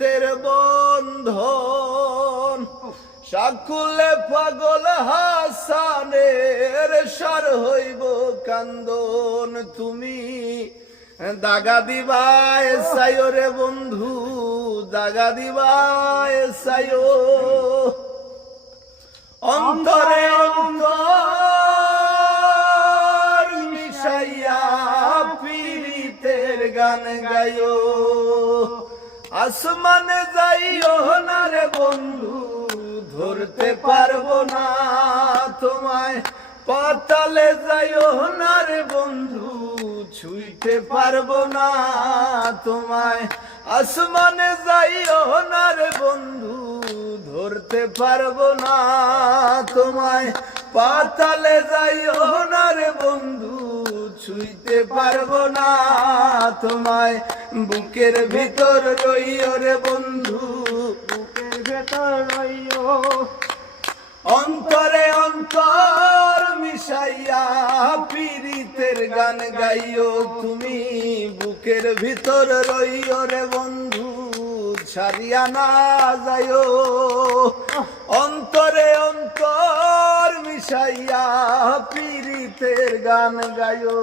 পীড়িতের বন্ধন সাকুলে পাগল হাসানের সার হইব কান্দন তুমি দাগা দিবায় সাইও রে বন্ধু দাগা দিবায় সাইও অন্তরে অন্তর মিশাইয়া পীড়িতের গান গাইও আসমানে যাইও না রে বন্ধু ধরতে পারবো না তোমায় পাতালে যাইও না রে বন্ধু ছুঁইতে পারবো না তোমায় আসমানে যাইও না রে বন্ধু ধরতে পারবো না তোমায় পাতালে যাইও না রে বন্ধু ছুঁইতে পারবো না তোমায় বুকের ভিতর রইও রে বন্ধু বুকের ভিতর রইও অন্তরে অন্তর মিশাইয়া পীড়িতের গান গাইও তুমি বুকের ভিতর রইও রে বন্ধু ছাড়িয়া না যাইও অন্তরে অন্তর মিশাইয়া পীড়িতের গান গাইও।